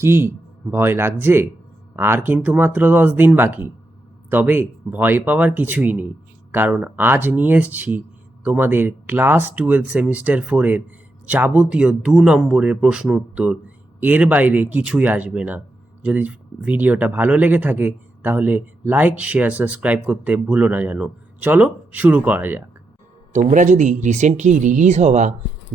কি ভয় লাগছে? আর কিন্তু মাত্র 10 দিন বাকি। তবে ভয় পাওয়ার কিছুই নেই, কারণ আজ নিয়ে এসেছি তোমাদের ক্লাস 12 সেমিস্টার 4-এর যাবতীয় 2 নম্বরের প্রশ্ন উত্তর। এর বাইরে কিছুই আসবে না। যদি ভিডিওটা ভালো লেগে থাকে তাহলে লাইক, শেয়ার, সাবস্ক্রাইব করতে ভুলো না যেন। চলো শুরু করা যাক। তোমরা যদি রিসেন্টলি রিলিজ হওয়া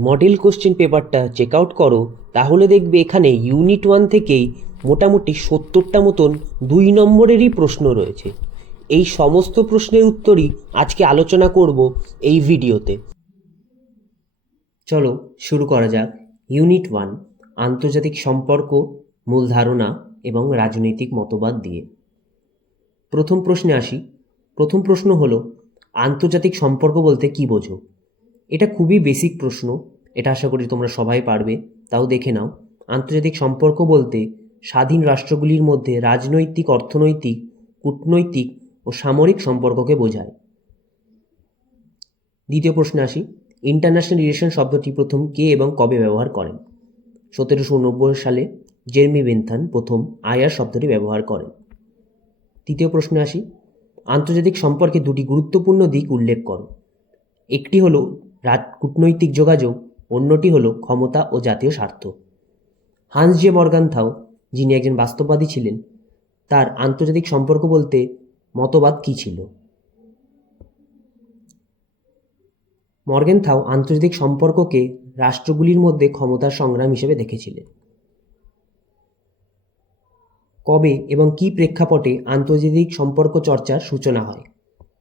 মডেল কোশ্চেন পেপারটা চেক আউট করো, তাহলে দেখবে এখানে ইউনিট 1 থেকেই মোটামুটি 70টা মতন 2 নম্বরেরই প্রশ্ন রয়েছে। এই সমস্ত প্রশ্নের উত্তরই আজকে আলোচনা করব এই ভিডিওতে। চলো শুরু করা যাক। ইউনিট 1, আন্তর্জাতিক সম্পর্ক, মূল ধারণা এবং রাজনৈতিক মতবাদ দিয়ে। প্রথম প্রশ্নে আসি। প্রথম প্রশ্ন হলো, আন্তর্জাতিক সম্পর্ক বলতে কী বোঝো? এটা খুবই বেসিক প্রশ্ন, এটা আশা করি তোমরা সবাই পারবে। তাও দেখে নাও। আন্তর্জাতিক সম্পর্ক বলতে স্বাধীন রাষ্ট্রগুলির মধ্যে রাজনৈতিক, অর্থনৈতিক, কূটনৈতিক ও সামরিক সম্পর্ককে বোঝায়। দ্বিতীয় প্রশ্নে আসি। ইন্টারন্যাশনাল রিলেশন শব্দটি প্রথম কে এবং কবে ব্যবহার করেন? 1790 সালে জেরেমি বেন্থাম প্রথম আইআর শব্দটি ব্যবহার করেন। তৃতীয় প্রশ্নে আসি। আন্তর্জাতিক সম্পর্কে দুটি গুরুত্বপূর্ণ দিক উল্লেখ করো। একটি হলো কূটনৈতিক যোগাযোগ, অন্যটি হলো ক্ষমতা ও জাতীয় স্বার্থ। হান্স জে মর্গানথাউ, যিনি একজন বাস্তববাদী ছিলেন, তার আন্তর্জাতিক সম্পর্ক বলতে মতবাদ কী ছিল? মর্গানথাউ আন্তর্জাতিক সম্পর্ককে রাষ্ট্রগুলির মধ্যে ক্ষমতার সংগ্রাম হিসেবে দেখেছিলেন। কবে এবং কী প্রেক্ষাপটে আন্তর্জাতিক সম্পর্ক চর্চার সূচনা হয়?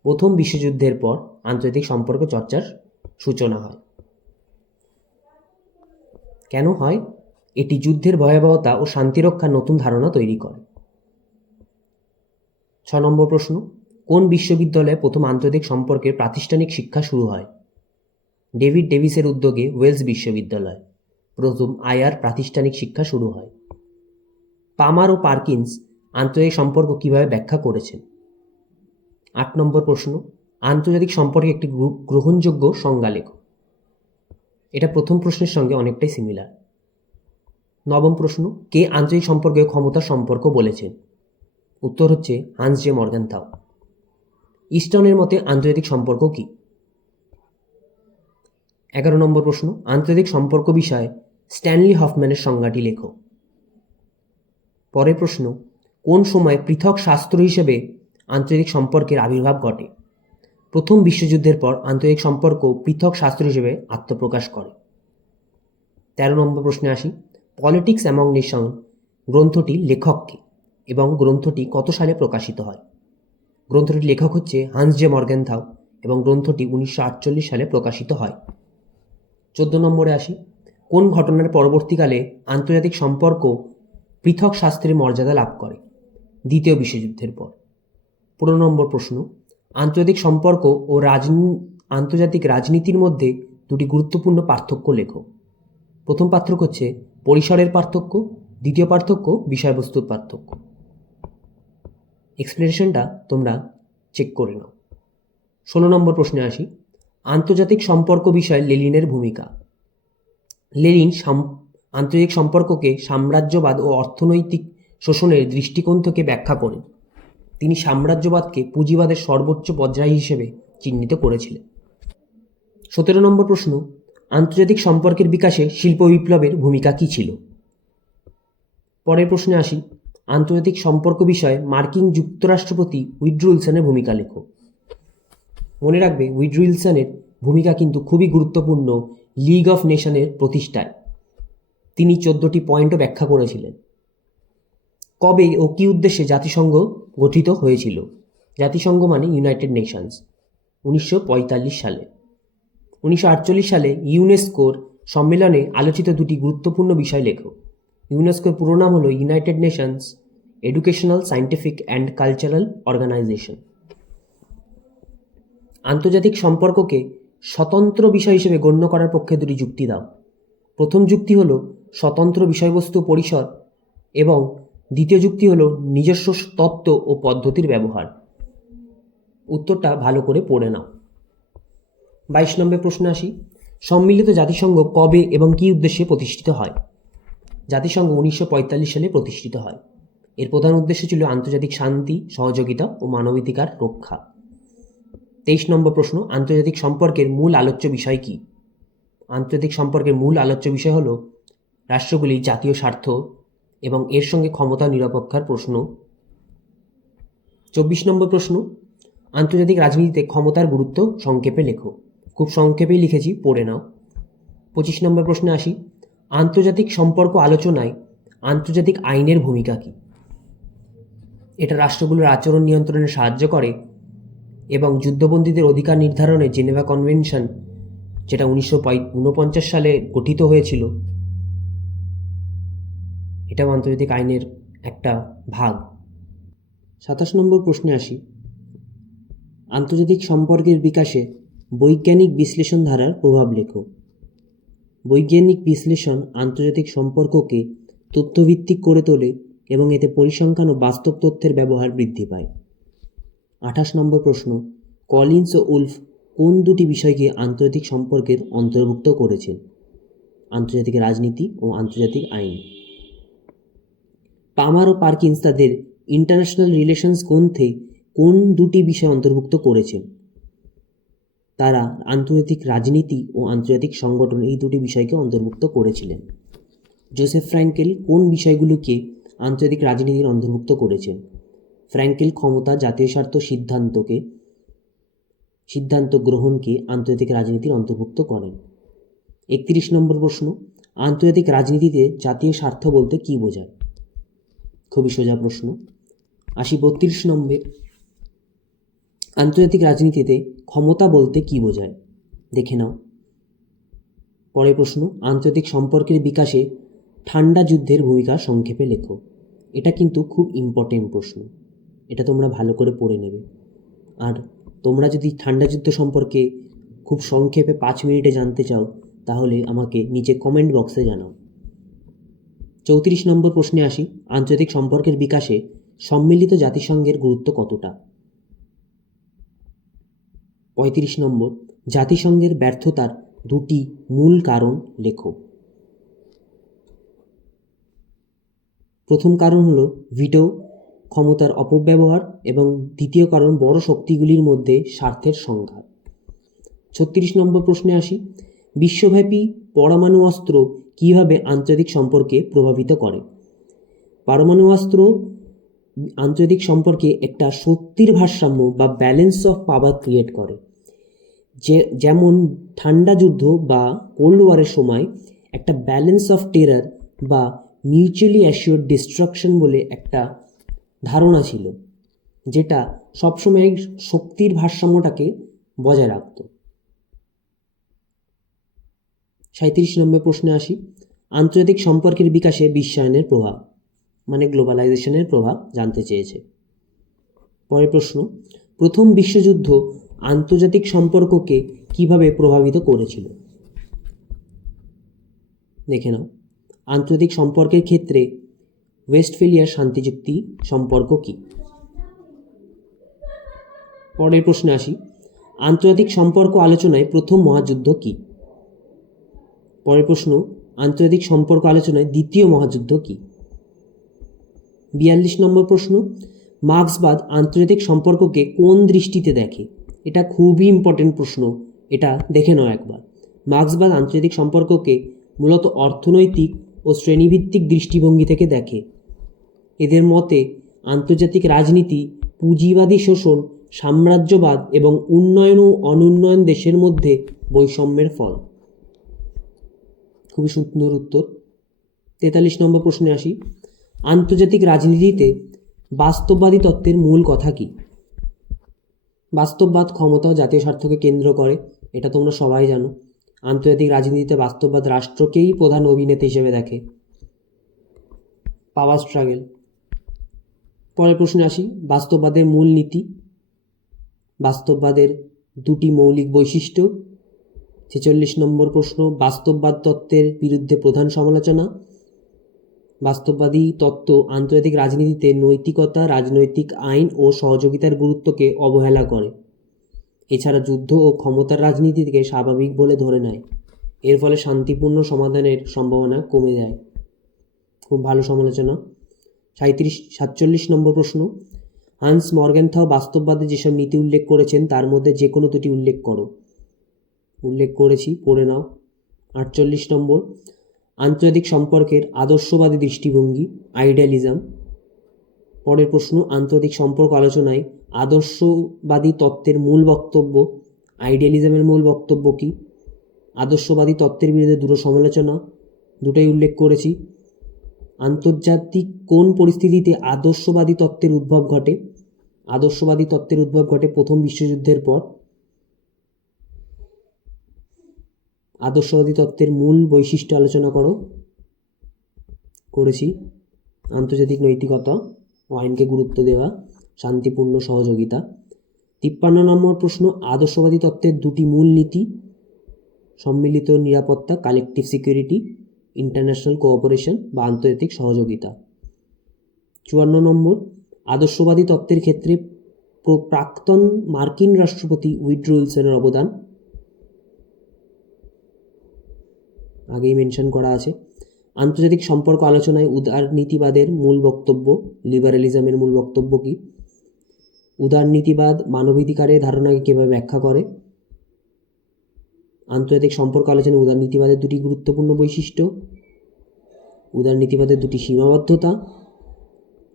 প্রথম বিশ্বযুদ্ধের পর আন্তর্জাতিক সম্পর্ক চর্চার সূচনা হয়। কেন হয়? এটি যুদ্ধের ভয়াবহতা ও শান্তিরক্ষার নতুন ধারণা তৈরি করে। 6 নম্বর প্রশ্ন। কোন বিশ্ববিদ্যালয়ে প্রথম আন্তর্জাতিক সম্পর্কের প্রাতিষ্ঠানিক শিক্ষা শুরু হয়? ডেভিড ডেভিসের উদ্যোগে ওয়েলস বিশ্ববিদ্যালয় প্রথম আইআর প্রাতিষ্ঠানিক শিক্ষা শুরু হয়। পামার ও পারকিন্স আন্তর্জাতিক সম্পর্ক কিভাবে ব্যাখ্যা করেছেন? 8 নম্বর প্রশ্ন। আন্তর্জাতিক সম্পর্কে একটি গ্রহণযোগ্য সংজ্ঞা লেখো। এটা প্রথম প্রশ্নের সঙ্গে অনেকটাই সিমিলার। 9ম প্রশ্ন। কে আন্তর্জাতিক সম্পর্কে ক্ষমতার সম্পর্ক বলেছেন? উত্তর হচ্ছে হান্স জে মর্গানথাউ। ইস্টনের মতে আন্তর্জাতিক সম্পর্ক কি? 11 নম্বর প্রশ্ন। আন্তর্জাতিক সম্পর্ক বিষয়ে স্ট্যানলি হফম্যানের সংজ্ঞাটি লেখো। পরের প্রশ্ন। কোন সময় পৃথক শাস্ত্র হিসেবে আন্তর্জাতিক সম্পর্কের আবির্ভাব ঘটে? প্রথম বিশ্বযুদ্ধের পর আন্তর্জাতিক সম্পর্ক পৃথক শাস্ত্র হিসেবে আত্মপ্রকাশ করে। 13 নম্বর প্রশ্নে আসি। পলিটিক্স অ্যামং নেশন গ্রন্থটির লেখক কে এবং গ্রন্থটি কত সালে প্রকাশিত হয়? গ্রন্থটির লেখক হচ্ছে হান্স জে মর্গানথাউ এবং গ্রন্থটি 1948 সালে প্রকাশিত হয়। 14 নম্বরে আসি। কোন ঘটনার পরবর্তীকালে আন্তর্জাতিক সম্পর্ক পৃথক শাস্ত্রের মর্যাদা লাভ করে? দ্বিতীয় বিশ্বযুদ্ধের পর। 15 নম্বর প্রশ্ন। আন্তর্জাতিক সম্পর্ক ও আন্তর্জাতিক রাজনীতির মধ্যে দুটি গুরুত্বপূর্ণ পার্থক্য লেখো। প্রথম পার্থক্য হচ্ছে পরিসরের পার্থক্য, দ্বিতীয় পার্থক্য বিষয়বস্তুর পার্থক্য। এক্সপ্লেনেশনটা তোমরা চেক করে নাও। 16 নম্বর প্রশ্নে আসি। আন্তর্জাতিক সম্পর্ক বিষয়ে লেনিনের ভূমিকা। লেনিন আন্তর্জাতিক সম্পর্ককে সাম্রাজ্যবাদ ও অর্থনৈতিক শোষণের দৃষ্টিকোণ থেকে ব্যাখ্যা করেন। তিনি সাম্রাজ্যবাদকে পুঁজিবাদের সর্বোচ্চ পর্যায় হিসেবে চিহ্নিত করেছিলেন। 17 নম্বর প্রশ্ন। আন্তর্জাতিক সম্পর্কের বিকাশে শিল্প বিপ্লবের ভূমিকা কী ছিল? পরের প্রশ্নে আসি। আন্তর্জাতিক সম্পর্ক বিষয়ে মার্কিন যুক্তরাষ্ট্রপতি উইড্রো উইলসনের ভূমিকা লেখো। মনে রাখবে, উইড্রো উইলসনের ভূমিকা কিন্তু খুবই গুরুত্বপূর্ণ লিগ অফ নেশনের প্রতিষ্ঠায়। তিনি 14টি পয়েন্টও ব্যাখ্যা করেছিলেন। কবে ও কী উদ্দেশ্যে জাতিসংঘ গঠিত হয়েছিল? জাতিসংঘ মানে ইউনাইটেড নেশনস, 1945 সালে। 1948 সালে ইউনেস্কোর সম্মেলনে আলোচিত দুটি গুরুত্বপূর্ণ বিষয় লেখো। ইউনেস্কোর পুরো নাম হলো United Nations Educational, Scientific and Cultural Organization. আন্তর্জাতিক সম্পর্ককে স্বতন্ত্র বিষয় হিসেবে গণ্য করার পক্ষে দুটি যুক্তি দাও। প্রথম যুক্তি হলো স্বতন্ত্র বিষয়বস্তু পরিসর এবং দ্বিতীয় যুক্তি হলো নিজস্ব তত্ত্ব ও পদ্ধতির ব্যবহার। উত্তরটা ভালো করে পড়ে নাও। 22 নম্বর প্রশ্নে আসি। সম্মিলিত জাতিসংঘ কবে এবং কী উদ্দেশ্যে প্রতিষ্ঠিত হয়? জাতিসংঘ 1945 সালে প্রতিষ্ঠিত হয়। এর প্রধান উদ্দেশ্য ছিল আন্তর্জাতিক শান্তি, সহযোগিতা ও মানবাধিকার রক্ষা। 23 নম্বর প্রশ্ন, আন্তর্জাতিক সম্পর্কের মূল আলোচ্য বিষয় কী? আন্তর্জাতিক সম্পর্কের মূল আলোচ্য বিষয় হল রাষ্ট্রগুলির জাতীয় স্বার্থ এবং এর সঙ্গে ক্ষমতা নিরপেক্ষতার প্রশ্ন। 24 নম্বর প্রশ্ন, আন্তর্জাতিক রাজনীতিতে ক্ষমতার গুরুত্ব সংক্ষেপে লেখো। খুব সংক্ষেপেই লিখেছি, পড়ে নাও। 25 নম্বর প্রশ্নে আসি, আন্তর্জাতিক সম্পর্ক আলোচনায় আন্তর্জাতিক আইনের ভূমিকা কী? এটা রাষ্ট্রগুলোর আচরণ নিয়ন্ত্রণে সাহায্য করে এবং যুদ্ধবন্দীদের অধিকার নির্ধারণে জেনেভা কনভেনশন, যেটা 1949 সালে গঠিত হয়েছিল, এটাও আন্তর্জাতিক আইনের একটা ভাগ। 27 নম্বর প্রশ্নে আসি, আন্তর্জাতিক সম্পর্কের বিকাশে বৈজ্ঞানিক বিশ্লেষণ ধারার প্রভাব লেখো। বৈজ্ঞানিক বিশ্লেষণ আন্তর্জাতিক সম্পর্ককে তথ্যভিত্তিক করে তোলে এবং এতে পরিসংখ্যান ও বাস্তব তথ্যের ব্যবহার বৃদ্ধি পায়। 28 নম্বর প্রশ্ন, কলিন্স ও উলফ কোন দুটি বিষয়কে আন্তর্জাতিক সম্পর্কের অন্তর্ভুক্ত করেছেন? আন্তর্জাতিক রাজনীতি ও আন্তর্জাতিক আইন। পামার ও পারকিন্স তাদের ইন্টারন্যাশনাল রিলেশনস গ্রন্থে কোন দুটি বিষয় অন্তর্ভুক্ত করেছেন? তারা আন্তর্জাতিক রাজনীতি ও আন্তর্জাতিক সংগঠন, এই দুটি বিষয়কে অন্তর্ভুক্ত করেছিলেন। জোসেফ ফ্র্যাঙ্কেল কোন বিষয়গুলোকে আন্তর্জাতিক রাজনীতির অন্তর্ভুক্ত করেছেন? ফ্র্যাঙ্কেল ক্ষমতা, জাতীয় স্বার্থ, সিদ্ধান্ত গ্রহণকে আন্তর্জাতিক রাজনীতির অন্তর্ভুক্ত করেন। 31 নম্বর প্রশ্ন, আন্তর্জাতিক রাজনীতিতে জাতীয় স্বার্থ বলতে কী বোঝায়? খুবই সোজা প্রশ্ন। 32 নম্বর, আন্তর্জাতিক রাজনীতিতে ক্ষমতা বলতে কী বোঝায়? দেখে নাও। পরের প্রশ্ন, আন্তর্জাতিক সম্পর্কের বিকাশে ঠান্ডা যুদ্ধের ভূমিকা সংক্ষেপে লেখো। এটা কিন্তু খুব ইম্পর্টেন্ট প্রশ্ন, এটা তোমরা ভালো করে পড়ে নেবে। আর তোমরা যদি ঠান্ডা যুদ্ধ সম্পর্কে খুব সংক্ষেপে 5 মিনিটে জানতে চাও, তাহলে আমাকে নিচে কমেন্ট বক্সে জানাও। 34 নম্বর প্রশ্নে আসি, আন্তর্জাতিক সম্পর্কের বিকাশে সম্মিলিত জাতিসংঘের গুরুত্ব কতটা? 35 নম্বর, জাতিসংঘের ব্যর্থতার দুটি মূল কারণ লেখো। প্রথম কারণ হলো ভিটো ক্ষমতার অপব্যবহার এবং দ্বিতীয় কারণ বড় শক্তিগুলির মধ্যে স্বার্থের সংঘাত। 36 নম্বর প্রশ্নে আসি, বিশ্বব্যাপী পরমাণু অস্ত্র কীভাবে আন্তর্জাতিক সম্পর্কে প্রভাবিত করে? পরমাণু অস্ত্র আন্তর্জাতিক সম্পর্কে একটা শক্তির ভারসাম্য বা ব্যালেন্স অফ পাওয়ার ক্রিয়েট করে। যেমন ঠান্ডা যুদ্ধ বা কোল্ড ওয়ারের সময় একটা ব্যালেন্স অফ টেরার বা মিউচুয়ালি অ্যাসিওর্ড ডিস্ট্রাকশন বলে একটা ধারণা ছিল, যেটা সবসময় শক্তির ভারসাম্যটাকে বজায় রাখত। 37 নম্বর প্রশ্নে আসি, আন্তর্জাতিক সম্পর্কের বিকাশে বিশ্বায়নের প্রভাব, মানে গ্লোবালাইজেশনের প্রভাব জানতে চেয়েছে। পরের প্রশ্ন, প্রথম বিশ্বযুদ্ধ আন্তর্জাতিক সম্পর্ককে কিভাবে প্রভাবিত করেছিল? দেখে নাও। আন্তর্জাতিক সম্পর্কের ক্ষেত্রে ওয়েস্টফেলিয়ার শান্তি চুক্তি সম্পর্ক কী? পরের প্রশ্নে আসি, আন্তর্জাতিক সম্পর্ক আলোচনায় প্রথম মহাযুদ্ধ কী? পরের প্রশ্ন, আন্তর্জাতিক সম্পর্ক আলোচনায় দ্বিতীয় মহাযুদ্ধ কী? 42 নম্বর প্রশ্ন, মার্ক্সবাদ আন্তর্জাতিক সম্পর্ককে কোন দৃষ্টিতে দেখে? এটা খুবই ইম্পর্টেন্ট প্রশ্ন, এটা দেখে নাও একবার। মার্ক্সবাদ আন্তর্জাতিক সম্পর্ককে মূলত অর্থনৈতিক ও শ্রেণীভিত্তিক দৃষ্টিভঙ্গি থেকে দেখে। এদের মতে আন্তর্জাতিক রাজনীতি পুঁজিবাদী শোষণ, সাম্রাজ্যবাদ এবং উন্নয়ন ও অনুন্নয়ন দেশের মধ্যে বৈষম্যের ফল। খুবই সুন্দর উত্তর। 43 নম্বর প্রশ্নে আসি, আন্তর্জাতিক রাজনীতিতে বাস্তববাদী তত্ত্বের মূল কথা কী? বাস্তববাদ ক্ষমতা ও জাতীয় স্বার্থকে কেন্দ্র করে, এটা তোমরা সবাই জানো। আন্তর্জাতিক রাজনীতিতে বাস্তববাদ রাষ্ট্রকেই প্রধান অভিনেতা হিসেবে দেখে। পাওয়ার স্ট্রাগল। পরের প্রশ্নে আসি, বাস্তববাদের মূল নীতি। বাস্তববাদের দুটি মৌলিক বৈশিষ্ট্য। 46 নম্বর প্রশ্ন, বাস্তববাদ তত্ত্বের বিরুদ্ধে প্রধান সমালোচনা। বাস্তববাদী তত্ত্ব আন্তর্জাতিক রাজনীতিতে নৈতিকতা, রাজনৈতিক আইন ও সহযোগিতার গুরুত্বকে অবহেলা করে। এছাড়া যুদ্ধ ও ক্ষমতার রাজনীতিকে স্বাভাবিক বলে ধরে নেয়। এর ফলে শান্তিপূর্ণ সমাধানের সম্ভাবনা কমে যায়। খুব ভালো সমালোচনা। 47 নম্বর প্রশ্ন, হান্স মর্গেনথাউ বাস্তববাদে যেসব নীতি উল্লেখ করেছেন তার মধ্যে যে কোনো দুটি উল্লেখ করো। উল্লেখ করেছি, পড়ে নাও। 48 নম্বর, আন্তর্জাতিক সম্পর্কের আদর্শবাদী দৃষ্টিভঙ্গি, আইডিয়ালিজম। পরের প্রশ্ন, আন্তর্জাতিক সম্পর্ক আলোচনায় আদর্শবাদী তত্ত্বের মূল বক্তব্য, আইডিয়ালিজমের মূল বক্তব্য কী? আদর্শবাদী তত্ত্বের বিরুদ্ধে দুটো সমালোচনা, দুটোই উল্লেখ করেছি। আন্তর্জাতিক কোন পরিস্থিতিতে আদর্শবাদী তত্ত্বের উদ্ভব ঘটে? আদর্শবাদী তত্ত্বের উদ্ভব ঘটে প্রথম বিশ্বযুদ্ধের পর। আদর্শবাদী তত্ত্বের মূল বৈশিষ্ট্য আলোচনা করো, করেছি। আন্তর্জাতিক নৈতিকতা ও আইনকে গুরুত্ব দেওয়া, শান্তিপূর্ণ সহযোগিতা। 53 নম্বর প্রশ্ন, আদর্শবাদী তত্ত্বের দুটি মূল নীতি, সম্মিলিত নিরাপত্তা, কালেকটিভ সিকিউরিটি, ইন্টারন্যাশনাল কোঅপারেশন বা আন্তর্জাতিক সহযোগিতা। 54 নম্বর, আদর্শবাদী তত্ত্বের ক্ষেত্রে প্রাক্তন মার্কিন রাষ্ট্রপতি উইড্রো উইলসনের অবদান আগেই মেনশন করা আছে। আন্তর্জাতিক সম্পর্ক আলোচনায় উদারনীতিবাদের মূল বক্তব্য, লিবারালিজমের মূল বক্তব্য কী? উদারনীতিবাদ মানবাধিকারের ধারণাকে কীভাবে ব্যাখ্যা করে? আন্তর্জাতিক সম্পর্ক আলোচনায় উদারনীতিবাদের দুটি গুরুত্বপূর্ণ বৈশিষ্ট্য, উদারনীতিবাদের দুটি সীমাবদ্ধতা।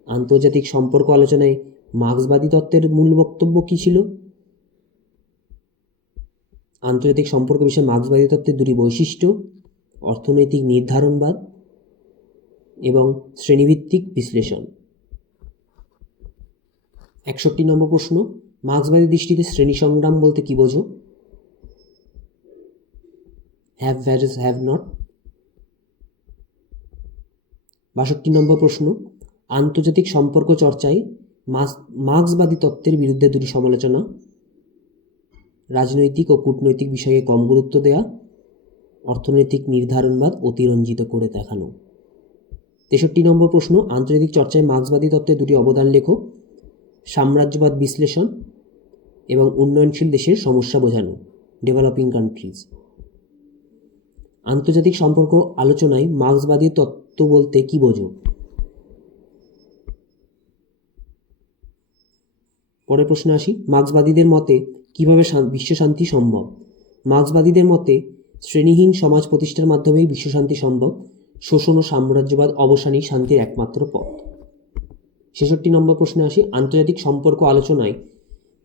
আন্তর্জাতিক সম্পর্ক আলোচনায় মার্ক্সবাদী তত্ত্বের মূল বক্তব্য কী ছিল? আন্তর্জাতিক সম্পর্ক বিষয়ে মার্ক্সবাদী তত্ত্বের দুটি বৈশিষ্ট্য, অর্থনৈতিক নির্ধারণবাদ এবং শ্রেণীভিত্তিক বিশ্লেষণ। 61 নম্বর প্রশ্ন, মার্ক্সবাদী দৃষ্টিতে শ্রেণী সংগ্রাম বলতে কী বোঝো? Have versus have not. 62 নম্বর প্রশ্ন, আন্তর্জাতিক সম্পর্ক চর্চায় মার্ক্সবাদী তত্ত্বের বিরুদ্ধে দুটি সমালোচনা, রাজনৈতিক ও কূটনৈতিক বিষয়ে কম গুরুত্ব দেওয়া, অর্থনৈতিক নির্ধারণবাদ অতিরঞ্জিত করে দেখানো। 63 নম্বর প্রশ্ন, আন্তর্জাতিক চর্চায় মার্ক্সবাদী তত্ত্বের দুটি অবদান লেখো, সাম্রাজ্যবাদ বিশ্লেষণ এবং উন্নয়নশীল দেশের সমস্যা বোঝানো, ডেভেলপিং কান্ট্রিজ। আন্তর্জাতিক সম্পর্ক আলোচনায় মার্ক্সবাদী তত্ত্ব বলতে কী বোঝো? পরের প্রশ্নে আসি, মার্ক্সবাদীদের মতে কিভাবে বিশ্বশান্তি সম্ভব? মার্ক্সবাদীদের মতে শ্রেণীহীন সমাজ প্রতিষ্ঠার মাধ্যমেই বিশ্বশান্তি সম্ভব, শোষণ ও সাম্রাজ্যবাদ অবসানই শান্তির একমাত্র পথ। 66 নম্বর প্রশ্নে আসি, আন্তর্জাতিক সম্পর্ক আলোচনায়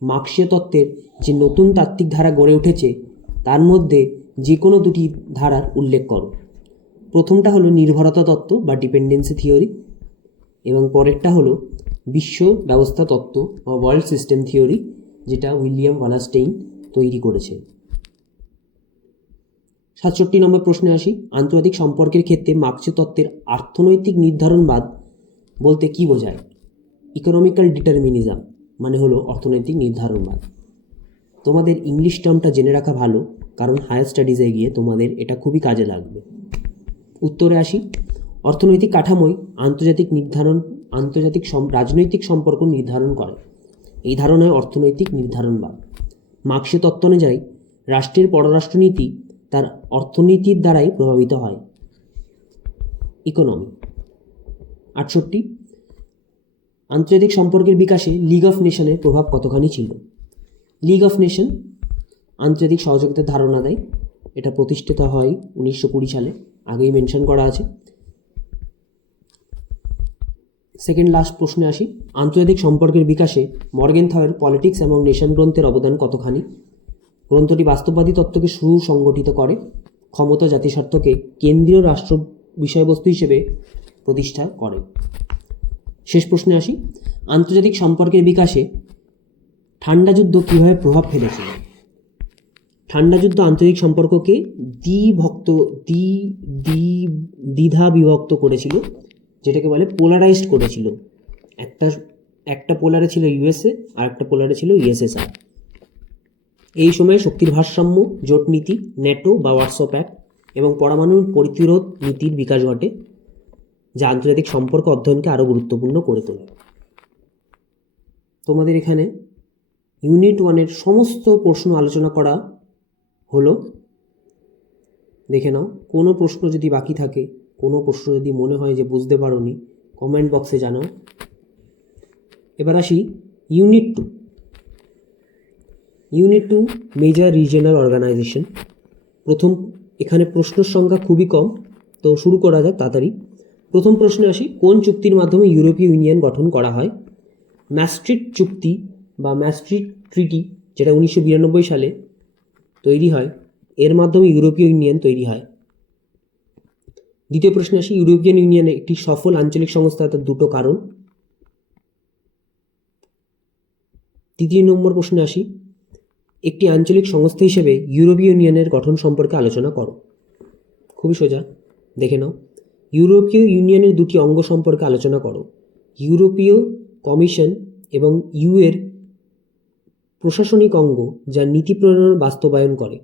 মার্ক্সীয় তত্ত্বের যে নতুন তাত্ত্বিক ধারা গড়ে উঠেছে তার মধ্যে যে কোনো দুটি ধারার উল্লেখ করো। প্রথমটা হলো নির্ভরতা তত্ত্ব বা ডিপেন্ডেন্সি থিওরি, এবং পরেরটা হলো বিশ্ব ব্যবস্থা তত্ত্ব বা ওয়ার্ল্ড সিস্টেম থিওরি, যেটা উইলিয়াম ওয়ালাস্টেইন তৈরি করেছে। 67 নম্বর প্রশ্নে আসি, আন্তর্জাতিক সম্পর্কের ক্ষেত্রে মার্ক্সীয় তত্ত্বের অর্থনৈতিক নির্ধারণবাদ বলতে কী বোঝায়? ইকোনমিক্যাল ডিটারমিনিজম মানে হলো অর্থনৈতিক নির্ধারণবাদ। তোমাদের ইংলিশ টার্মটা জেনে রাখা ভালো, কারণ হায়ার স্টাডিজে গিয়ে তোমাদের এটা খুবই কাজে লাগবে। উত্তরে আসি, অর্থনৈতিক কাঠামোয় আন্তর্জাতিক রাজনৈতিক সম্পর্ক নির্ধারণ করে, এই ধারণায় অর্থনৈতিক নির্ধারণবাদ। মার্ক্সীয় তত্ত্ব অনুযায়ী রাষ্ট্রের পররাষ্ট্রনীতি তার অর্থনীতির দ্বারাই প্রভাবিত হয়। ইকোনমি। 68, আন্তর্জাতিক সম্পর্কের বিকাশে লিগ অফ নেশনের প্রভাব কতখানি ছিল? লিগ অফ নেশন আন্তর্জাতিক সহযোগিতার ধারণা দেয়, এটা প্রতিষ্ঠিত হয় 1920 সালে, আগেই মেনশন করা আছে। সেকেন্ড লাস্ট প্রশ্নে আসি, আন্তর্জাতিক সম্পর্কের বিকাশে মর্গেনথাউয়ের পলিটিক্স এবং নেশন গ্রন্থের অবদান কতখানি? গ্রন্থটি বাস্তববাদী তত্ত্বকে সুসংগঠিত করে, ক্ষমতা জাতিস্বার্থকে কেন্দ্রীয় রাষ্ট্র বিষয়বস্তু হিসেবে প্রতিষ্ঠা করে। শেষ প্রশ্নে আসি, আন্তর্জাতিক সম্পর্কের বিকাশে ঠান্ডা যুদ্ধ কীভাবে প্রভাব ফেলেছিল? ঠান্ডা যুদ্ধ আন্তর্জাতিক সম্পর্ককে দ্বিধা বিভক্ত করেছিল, যেটাকে বলে পোলারাইজড করেছিল। একটা পোলারে ছিল ইউএসএ আর একটা পোলারে ছিল ইউএসএসআর। এই সময়ে শক্তির ভারসাম্য, জোট নীতি, ন্যাটো বা ওয়ার্সো প্যাক্ট এবং পরমাণু প্রতিরোধ নীতির বিকাশ ঘটে, যা আন্তর্জাতিক সম্পর্ক অধ্যয়নকে আরও গুরুত্বপূর্ণ করে তোলে। তোমাদের এখানে ইউনিট 1-এর সমস্ত প্রশ্ন আলোচনা করা হলো, দেখে নাও। কোনো প্রশ্ন যদি বাকি থাকে কোনো প্রশ্ন যদি মনে হয় যে বুঝতে পারোনি কমেন্ট বক্সে জানাও। এবার আসি unit two major regional organization. প্রথম, এখানে প্রশ্নের সংখ্যা খুবই কম, তো শুরু করা যাক তাড়াতাড়ি। প্রথম প্রশ্নে আসি, কোন চুক্তির মাধ্যমে ইউরোপীয় ইউনিয়ন গঠন করা হয়? ম্যাস্ট্রিক্ট চুক্তি বা ম্যাস্ট্রিক্ট ট্রিটি, যেটা 1992 সালে তৈরি হয়, এর মাধ্যমে ইউরোপীয় ইউনিয়ন তৈরি হয়। দ্বিতীয় প্রশ্নে আসি, ইউরোপিয়ান ইউনিয়ন একটি সফল আঞ্চলিক সংস্থা, তার দুটো কারণ। তৃতীয় নম্বর প্রশ্নে আসি, একটি আঞ্চলিক সংস্থা হিসেবে ইউরোপীয় ইউনিয়নের গঠন সম্পর্কে আলোচনা করো। খুবই সোজা, দেখে নাও। ইউরোপীয় ইউনিয়নের দুটি অঙ্গ সম্পর্কে আলোচনা করো। ইউরোপীয় কমিশন এবং এর প্রশাসনিক অঙ্গ, যা নীতি প্রণয়ন বাস্তবায়ন করে,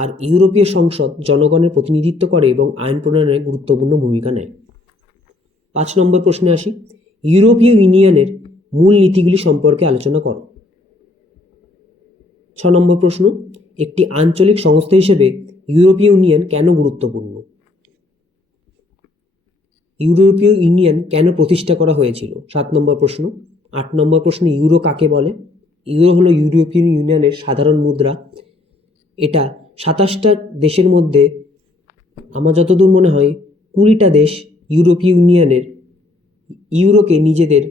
আর ইউরোপীয় সংসদ জনগণের প্রতিনিধিত্ব করে এবং আইন প্রণয়নে গুরুত্বপূর্ণ ভূমিকা নেয়। 5 নম্বর প্রশ্নে আসি, ইউরোপীয় ইউনিয়নের মূল নীতিগুলি সম্পর্কে আলোচনা করো। 6 নম্বর প্রশ্ন, একটি আঞ্চলিক সংস্থা হিসেবে ইউরোপীয় ইউনিয়ন কেন গুরুত্বপূর্ণ? ইউরোপীয় ইউনিয়ন কেন প্রতিষ্ঠা করা হয়েছিল? 7 নম্বর প্রশ্ন। 8 নম্বর প্রশ্ন, ইউরো কাকে বলে? ইউরো হলো ইউরোপীয় ইউনিয়নের সাধারণ মুদ্রা। এটা 27টা দেশের মধ্যে, আমার যতদূর মনে হয় 20টা দেশ ইউরোপীয় ইউনিয়নের ইউরোকে নিজেদের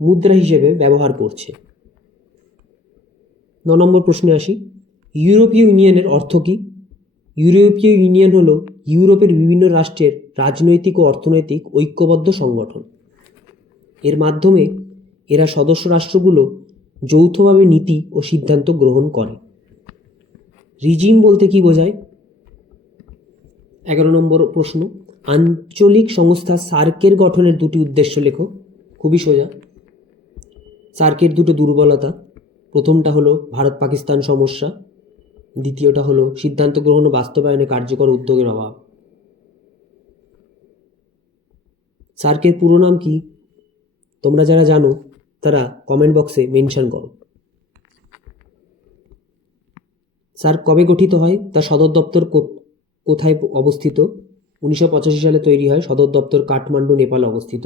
মুদ্রা হিসেবে ব্যবহার করছে। 9 নম্বর প্রশ্নে আসি, ইউরোপীয় ইউনিয়নের অর্থ কী? ইউরোপীয় ইউনিয়ন হলো ইউরোপের বিভিন্ন রাষ্ট্রের রাজনৈতিক ও অর্থনৈতিক ঐক্যবদ্ধ সংগঠন। এর মাধ্যমে এরা সদস্য রাষ্ট্রগুলো যৌথভাবে নীতি ও সিদ্ধান্ত গ্রহণ করে। রিজিম বলতে কি বোঝায়? 11 নম্বর প্রশ্ন, আঞ্চলিক সংস্থা সার্কের গঠনের দুটি উদ্দেশ্য লেখো। খুবই সোজা। সার্কের দুটো দুর্বলতা, প্রথমটা হলো ভারত পাকিস্তান সমস্যা, দ্বিতীয়টা হলো সিদ্ধান্ত গ্রহণ ও বাস্তবায়নে কার্যকর উদ্যোগের অভাব। সার্কের পুরো নাম কি? তোমরা যারা জানো তারা কমেন্ট বক্সে মেনশন করো। সার্ক কবে গঠিত হয়? তার সদর দপ্তর কোথায় অবস্থিত? 1985 সালে তৈরি হয়। সদর দপ্তর কাঠমান্ডু, নেপাল অবস্থিত।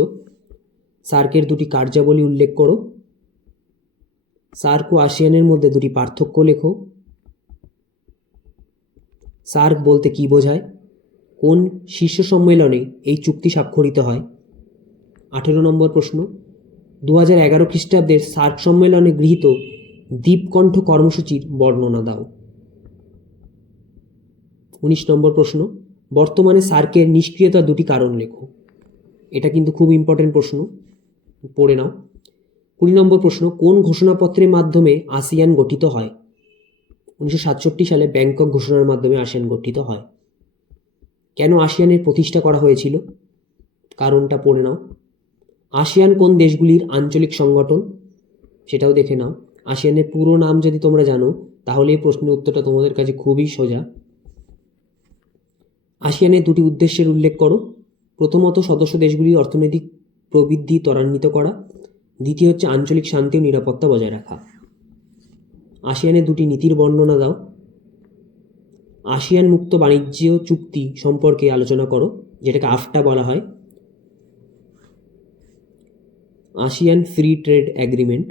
সার্কের দুটি কার্যাবলী উল্লেখ করো। সার্ক ও আসিয়ানের মধ্যে দুটি পার্থক্য লেখো। সার্ক বলতে কি বোঝায়? কোন শীর্ষ সম্মেলনে এই চুক্তি স্বাক্ষরিত হয়? 18 নম্বর প্রশ্ন, 2011 খ্রিস্টাব্দের সার্ক সম্মেলনে গৃহীত দ্বীপকণ্ঠ কর্মসূচির বর্ণনা দাও। 19 নম্বর প্রশ্ন, বর্তমানে সার্কের নিষ্ক্রিয়তার দুটি কারণ লেখো। এটা কিন্তু খুব ইম্পর্টেন্ট প্রশ্ন, পড়ে নাও। 20 নম্বর প্রশ্ন, কোন ঘোষণাপত্রের মাধ্যমে আসিয়ান গঠিত হয়? 1967 সালে ব্যাংকক ঘোষণার মাধ্যমে আসিয়ান গঠিত হয়। কেন আসিয়ানের প্রতিষ্ঠা করা হয়েছিল? কারণটা পড়ে নাও। আসিয়ান কোন দেশগুলির আঞ্চলিক সংগঠন? সেটাও দেখে নাও। আসিয়ানের পুরো নাম যদি তোমরা জানো তাহলে এই প্রশ্নের উত্তরটা তোমাদের কাছে খুবই সোজা। আসিয়ানের দুটি উদ্দেশ্যের উল্লেখ করো। প্রথমত, সদস্য দেশগুলির অর্থনৈতিক প্রবৃদ্ধি ত্বরান্বিত করা। দ্বিতীয় হচ্ছে আঞ্চলিক শান্তি ও নিরাপত্তা বজায় রাখা। আসিয়ানের দুটি নীতির বর্ণনা দাও। আসিয়ান মুক্ত বাণিজ্য চুক্তি সম্পর্কে আলোচনা করো, যেটাকে আফটা বলা হয়। ASEAN free trade agreement.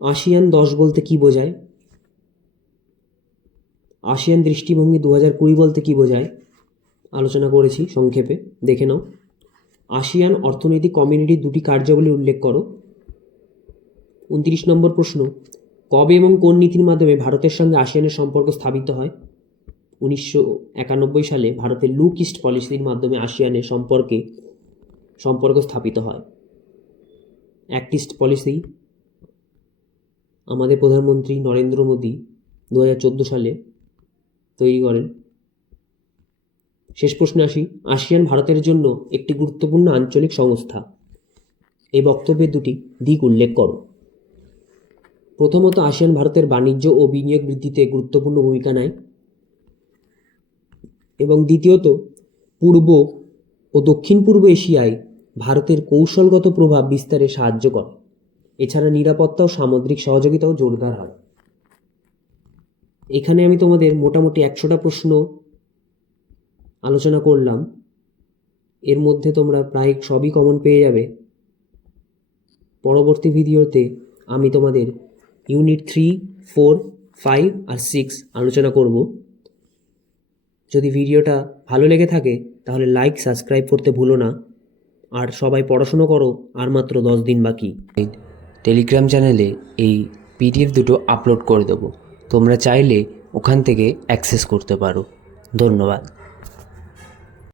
ASEAN 10 বলতে কি বোঝায়? আসিয়ান দৃষ্টিভঙ্গি 2020 বলতে কি বোঝায়? আলোচনা করেছি সংক্ষেপে, দেখে নাও। আসিয়ান অর্থনৈতিক কমিউনিটির দুটি কার্যাবলী উল্লেখ করো। 29 নম্বর প্রশ্ন, কবে এবং কোন নীতির মাধ্যমে ভারতের সঙ্গে আসিয়ানের সম্পর্ক স্থাপিত হয়? 1991 সালে ভারতের লুক ইস্ট পলিসির মাধ্যমে আসিয়ানের সম্পর্ক স্থাপিত হয়। অ্যাক্ট ইস্ট পলিসি আমাদের প্রধানমন্ত্রী নরেন্দ্র মোদী 2014 সালে তৈরি করেন। শেষ প্রশ্নে আসি, আসিয়ান ভারতের জন্য একটি গুরুত্বপূর্ণ আঞ্চলিক সংস্থা। এই বক্তব্যের দুটি দিক উল্লেখ করো। প্রথমত, আসিয়ান ভারতের বাণিজ্য ও বিনিয়োগ বৃদ্ধিতে গুরুত্বপূর্ণ ভূমিকা নেয়, এবং দ্বিতীয়ত, পূর্ব ও দক্ষিণ পূর্ব এশিয়ায় ভারতের কৌশলগত প্রভাব বিস্তারে সাহায্য করে। এছাড়া নিরাপত্তা ও সামুদ্রিক সহযোগিতাও জোরদার হয়। এখানে আমি তোমাদের মোটামুটি 100টা প্রশ্ন আলোচনা করলাম, এর মধ্যে তোমরা প্রায় সবই কমন পেয়ে যাবে। পরবর্তী ভিডিওতে আমি তোমাদের ইউনিট 3, 4, 5 আর 6 আলোচনা করব। যদি ভিডিওটা ভালো লেগে থাকে তাহলে লাইক, সাবস্ক্রাইব করতে ভুলো না। আর সবাই পড়াশুনো করো, আর মাত্র 10 দিন বাকি। টেলিগ্রাম চ্যানেলে এই পিডিএফ দুটো আপলোড করে দেবো, তোমরা চাইলে ওখান থেকে অ্যাক্সেস করতে পারো। ধন্যবাদ।